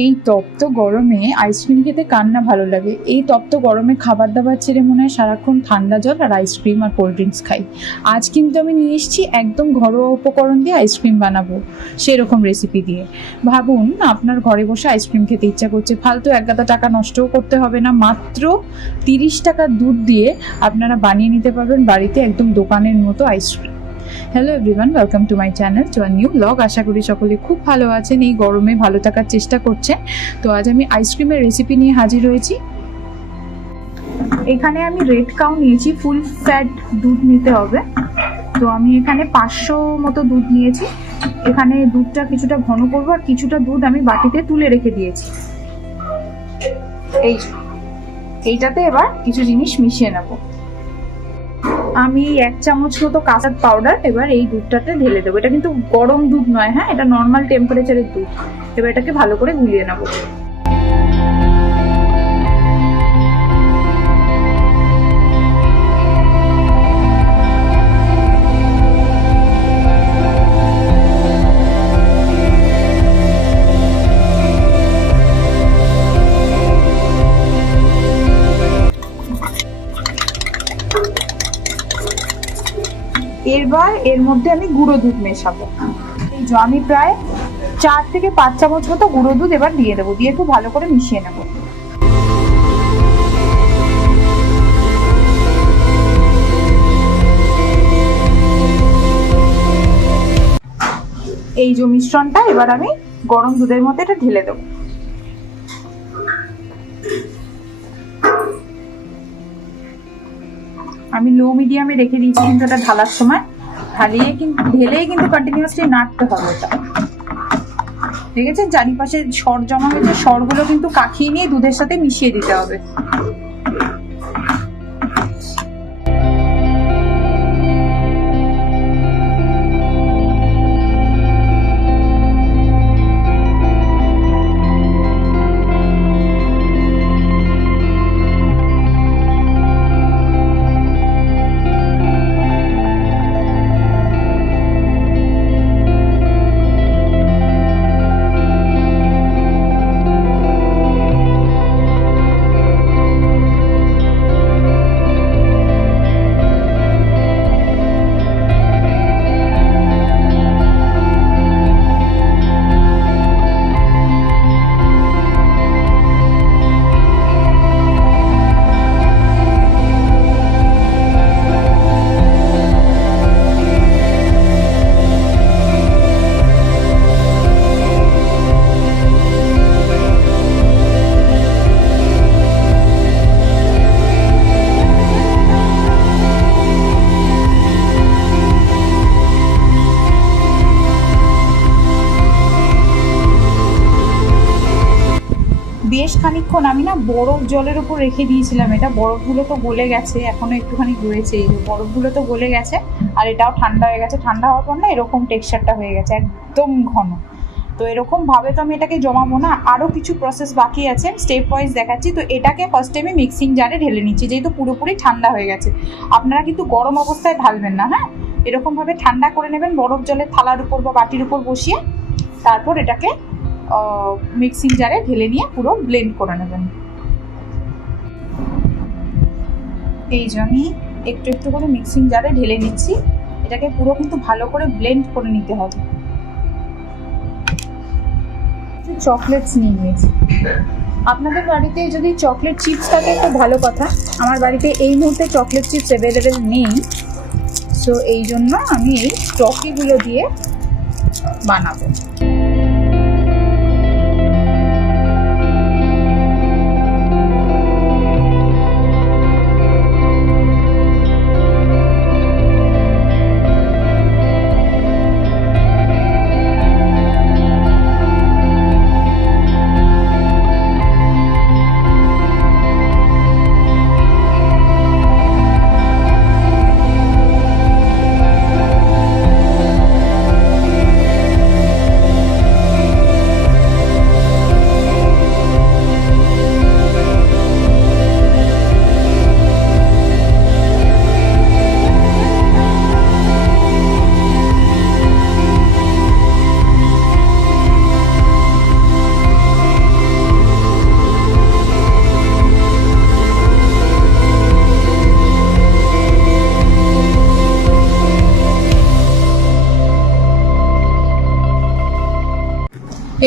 এই তপ্ত গরমে আইসক্রিম খেতে কার না ভালো লাগে। এই তপ্ত গরমে খাবার দাবার ছেড়ে মনে হয় সারাক্ষণ ঠান্ডা জল আর আইসক্রিম আর কোল্ড ড্রিঙ্কস খাই। আজ কিন্তু আমি নিয়ে এসেছি একদম ঘরোয়া উপকরণ দিয়ে আইসক্রিম বানাবো, সেরকম রেসিপি দিয়ে। ভাবুন, আপনার ঘরে বসে আইসক্রিম খেতে ইচ্ছা করছে, ফালতু এক গাদা টাকা নষ্টও করতে হবে না। মাত্র 30 টাকার দুধ দিয়ে আপনারা বানিয়ে নিতে পারবেন বাড়িতে একদম দোকানের মতো ice cream. Hello everyone, welcome to my channel, to a new blog. আশা করি সকলে খুব ভালো আছেন, এই গরমে ভালো থাকার চেষ্টা করছেন। তো আজ আমি আইসক্রিমের রেসিপি নিয়ে হাজির হয়েছি। এখানে আমি রেড কাউ নিয়েছি, ফুল ফ্যাট দুধ নিতে হবে। তো আমি এখানে 500 মতো দুধ নিয়েছি। এখানে দুধটা কিছুটা ঘন করবো, আর কিছুটা দুধ আমি বাটিতে তুলে রেখে দিয়েছি। এইটাতে এবার কিছু জিনিস মিশিয়ে নেবো। আমি 1 চামচ মতো কাস্টার্ড পাউডার এবার এই দুধটাতে ঢেলে দেবো। এটা কিন্তু গরম দুধ নয়, হ্যাঁ, এটা নর্মাল টেম্পারেচারের দুধ। এবার এটাকে ভালো করে গুলিয়ে নেবো। এবার এর মধ্যে আমি গুঁড়ো দুধ মেশাবো। এই যে আমি প্রায় 4 থেকে 5 চামচ মতো গুঁড়ো দুধ এবার দিয়ে দেবো, দিয়ে খুব ভালো করে মিশিয়ে নেব। এই যে মিশ্রণটা এবার আমি গরম দুধের মধ্যে এটা ঢেলে দেবো। আমি লো মিডিয়ামে রেখে দিয়েছি, কিন্তু এটা ঢালার সময় ঢেলেই কিন্তু কন্টিনিউয়াসলি নাড়তে হবে। এটা দেখেছেন চারিপাশে সর জমা হয়েছে, সরগুলো কিন্তু কাখিয়ে নিয়ে দুধের সাথে মিশিয়ে দিতে হবে। বেশ খানিকক্ষণ আমি না বরফ জলের উপর রেখে দিয়েছিলাম। এটা বরফগুলো তো গলে গেছে, এখনো একটুখানি রয়েছে। এই বরফগুলো তো গলে গেছে, আর এটাও ঠান্ডা হয়ে গেছে। ঠান্ডা হওয়ার পর না এরকম টেক্সচারটা হয়ে গেছে, একদম ঘন। তো এরকম ভাবে তো আমি এটাকে জমাবো না, আরও কিছু প্রসেস বাকি আছে, স্টেপ ওয়াইজ দেখাচ্ছি। তো এটাকে ফার্স্টে আমি মিক্সিং জারে ঢেলে নিচ্ছি, যেহেতু পুরোপুরি ঠান্ডা হয়ে গেছে। আপনারা কিন্তু গরম অবস্থায় ঢালবেন না, হ্যাঁ, এরকমভাবে ঠান্ডা করে নেবেন বরফ জলের থালার উপর বা বাটির উপর বসিয়ে। তারপর এটাকে মিক্সিং জারে ঢেলে নিয়ে পুরো ব্লেন্ড করে নেবেন। এই যে আমি একটু একটু করে মিক্সিং জারে ঢেলে নিচ্ছি। এটাকে পুরো কিন্তু ভালো করে ব্লেন্ড করে নিতে হবে। চকলেটস নিয়ে নিয়েছি। আপনাদের বাড়িতে যদি চকলেট চিপস থাকে তো ভালো কথা। আমার বাড়িতে এই মুহূর্তে চকলেট চিপস অ্যাভেলেবেল নেই, সো এই জন্য আমি এই টফিগুলো দিয়ে বানাবো।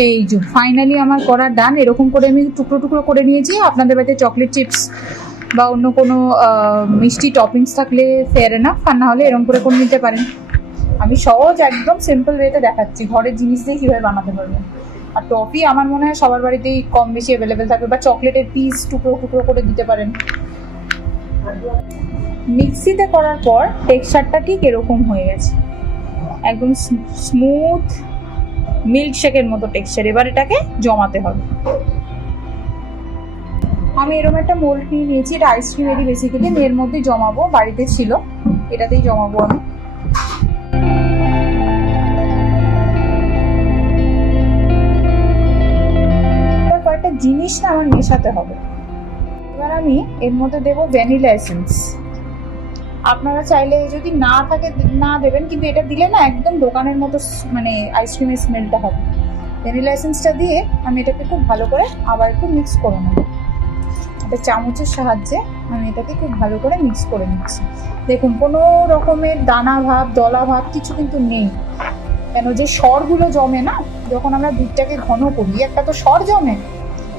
এই যে ফাইনালি আমার করা ডান। এরকম করে আমি টুকরো টুকরো করে নিয়েছি। আপনাদের বাড়িতে চকলেট চিপস বা অন্য কোনো মিষ্টি টপিংস থাকলে ফেয়ার এনাফ, আর না হলে এরকম করে নিতে পারেন। আমি সহজ একদম সিম্পল ওয়েতে দেখাচ্ছি ঘরের জিনিস দিয়ে কীভাবে বানাতে পারবেন। আর টফি আমার মনে হয় সবার বাড়িতেই কম বেশি অ্যাভেলেবেল থাকবে, বা চকলেটের পিস টুকরো টুকরো করে দিতে পারেন। মিক্সিতে করার পর টেক্সচারটা ঠিক এরকম হয়ে গেছে, একদম স্মুথ মিল্কশেকের মতো টেক্সচার। এবার এটাকে জমাতে হবে। আমি এরকম একটা মোল্ড নিয়ে নিয়েছি, এটা আইসক্রিমেরই বেসিক্যালি। এর মধ্যেই জমাবো, বাড়িতে ছিল, এটাতেই জমাবো আমি। কয়েকটা জিনিস না আমার মেশাতে হবে। এবার আমি এর মধ্যে দেবো ভ্যানিলা এসেন্স। আপনারা চাইলে যদি না থাকে না দেবেন, কিন্তু এটা দিলে না একদম দোকানের মতো মানে আইসক্রিমের স্মেলটা হবে। ভ্যানিলা এসেন্সটা দিয়ে আমি এটাকে খুব ভালো করে আবার একটু মিক্স করে নেব। একটা চামচের সাহায্যে আমি এটাকে খুব ভালো করে মিক্স করে নিচ্ছি। দেখুন কোনো রকমের দানা ভাব দলা ভাব কিছু কিন্তু নেই, কেন যে সরগুলো জমে না যখন আমরা দুধটাকে ঘন করি, একটা তো সর জমে,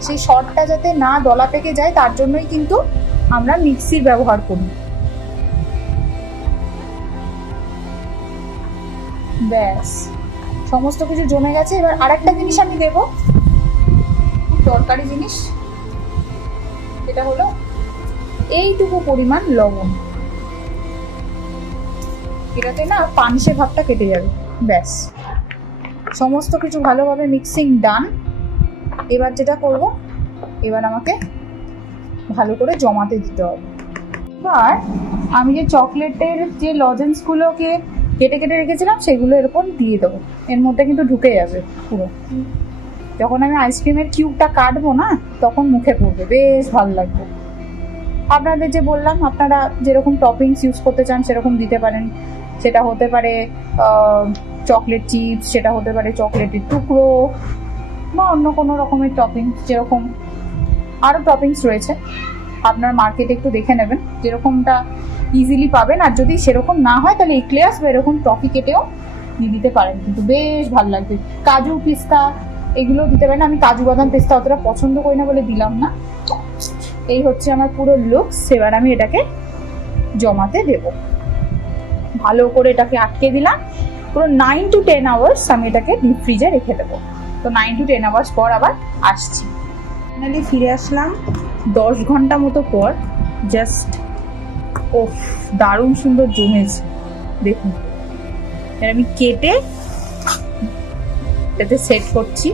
সেই সরটা যাতে না দলা পেকে যায় তার জন্যই কিন্তু আমরা মিক্সির ব্যবহার করি। ব্যাস সমস্ত কিছু জমে গেছে। এবার আরেকটা জিনিস আমি দেবো, দরকারি জিনিস, এটা হলো এইটুকু পরিমাণ লবণ। এটাতে না পানসে ভাবটা কেটে যাবে। ব্যাস সমস্ত কিছু ভালোভাবে মিক্সিং ডান। এবার যেটা করব, এবার আমাকে ভালো করে জমাতে দিতে হবে। এবার আমি যে চকলেটের যে লজেন্সগুলোকে কেটে কেটে রেখেছিলাম সেগুলো এরকম দিয়ে দেবো। এর মধ্যে কিন্তু ঢুকে যাবে পুরো। যখন আমি আইসক্রিমের কিউবটা কাটবো না তখন মুখে পড়বে, বেশ ভালো লাগবে। আপনাদের যে বললাম, আপনারা যেরকম টপিংস ইউজ করতে চান সেরকম দিতে পারেন। সেটা হতে পারে চকলেট চিপস, সেটা হতে পারে চকলেটের টুকরো, বা অন্য কোনো রকমের টপিংস। যেরকম আরও টপিংস রয়েছে, আপনার মার্কেটে একটু দেখে নেবেন যেরকমটা ইজিলি পাবেন। আর যদি সেরকম না হয় তাহলে ইক্লেয়াস বা এরকম টফি কেটেও দিয়ে দিতে পারেন, কিন্তু বেশ ভালো লাগবে। কাজু পিস্তা এগুলো দিতে পারেন। আমি কাজু বাদাম পেস্তা অতটা পছন্দ করি না বলে দিলাম না। এই হচ্ছে আমার পুরো লুকস। এবার আমি এটাকে জমাতে দেব। ভালো করে এটাকে আটকে দিলাম। পুরো 9 to 10 আওয়ার্স আমি এটাকে ডিপ ফ্রিজে রেখে দেবো। তো 9 to 10 আওয়ার্স পর আবার আসছি। ফাইনালি ফিরে আসলাম 10 ঘন্টা মতো পর। জাস্ট ওফ, দারুণ সুন্দর জমেছে দেখুন। এবার আমি কেটে এটাতে সেট করছি।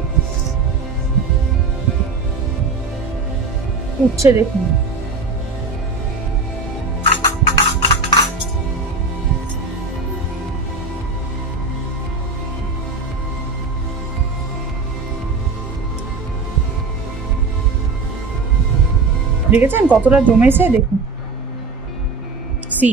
উঠছে দেখুন। দেখেছেন কতটা জমেছে দেখুন। সি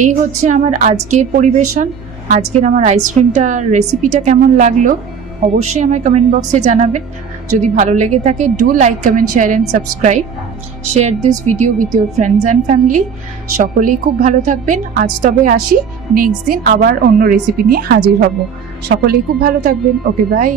এই হচ্ছে আমার আজকের পরিবেশন। আজকের আমার আইসক্রিমটার রেসিপিটা কেমন লাগলো অবশ্যই আমায় কমেন্ট বক্সে জানাবেন। যদি ভালো লেগে থাকে, do like, comment, share and subscribe. Share this video with your friends and family. সকলেই খুব ভালো থাকবেন। আজ তবে আসি, নেক্সট দিন আবার অন্য রেসিপি নিয়ে হাজির হব। সকলেই খুব ভালো থাকবেন। ওকে, বাই।